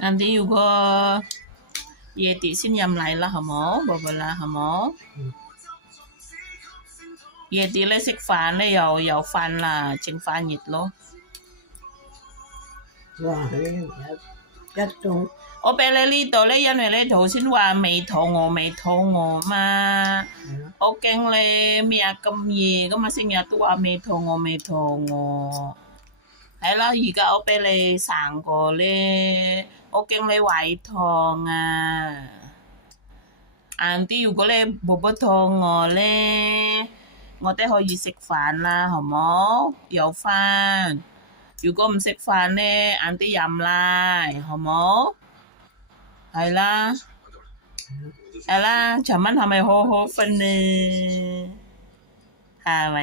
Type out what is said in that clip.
晏啲如果夜啲先飲奶啦，好冇？寶寶啦，好冇？夜啲咧食飯咧又有飯啦，整飯熱咯。哇！一盅。我俾你呢度咧，因為你頭先話未肚餓嘛，我驚你咩啊咁夜咁啊，成日都話未肚餓。係啦，而家我俾你生個咧，我驚你胃痛啊！晏啲如果你寶寶肚餓咧，我哋可以食飯啦，好冇？有飯。如果唔食飯咧，晏啲飲奶，好冇？係啦，尋晚係咪好好瞓呢？係咪？